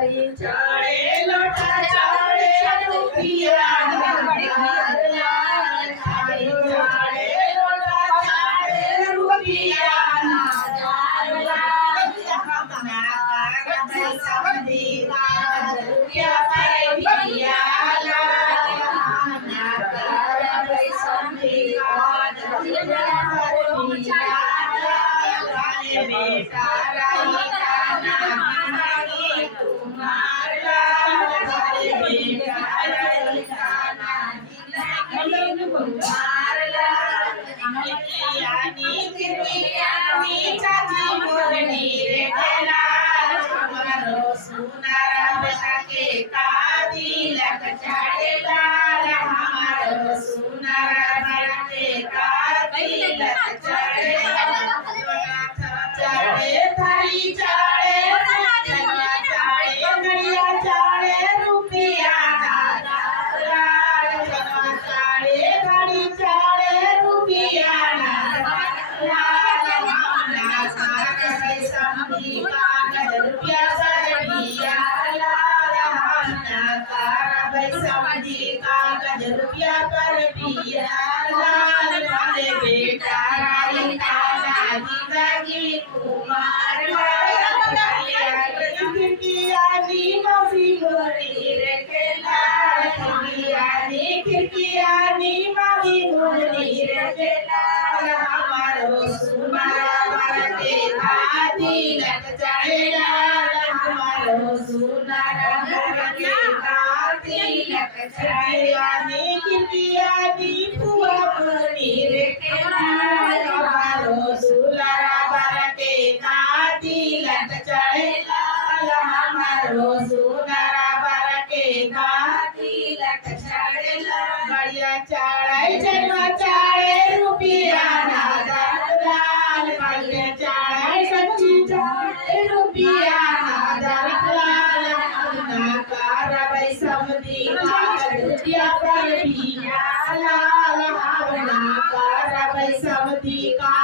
તારી ચડે લોટા ચડે રૂપિયા તારી ચડે લોટા ચડે રૂપિયા रुपया पर पिया लाल वाले बेटा राई दादी कुमार खिड़कियानी मौसी गोरी रे के लाल खिड़कियानी मौसी गोरी रे के लाल हमारो सुनारा बरके दादी लग जाए लाल हमारो सुनारा बरके दादी लग जाए खिड़कियानी फुआ पुनी रे के लाल हमारो सुनारा बरके दादी लग जाए लाल हमारो सुनारा बरके दादी लग जाए लाल बढ़िया चढ़ाई चढ़वा चाड़े रुपया ना लाल बढ़िया चढ़ाई सच्ची चाड़े रुपया ना लाल ना कार भाई सब दी रुपया पर पिया लाल ना कार भाई सब दी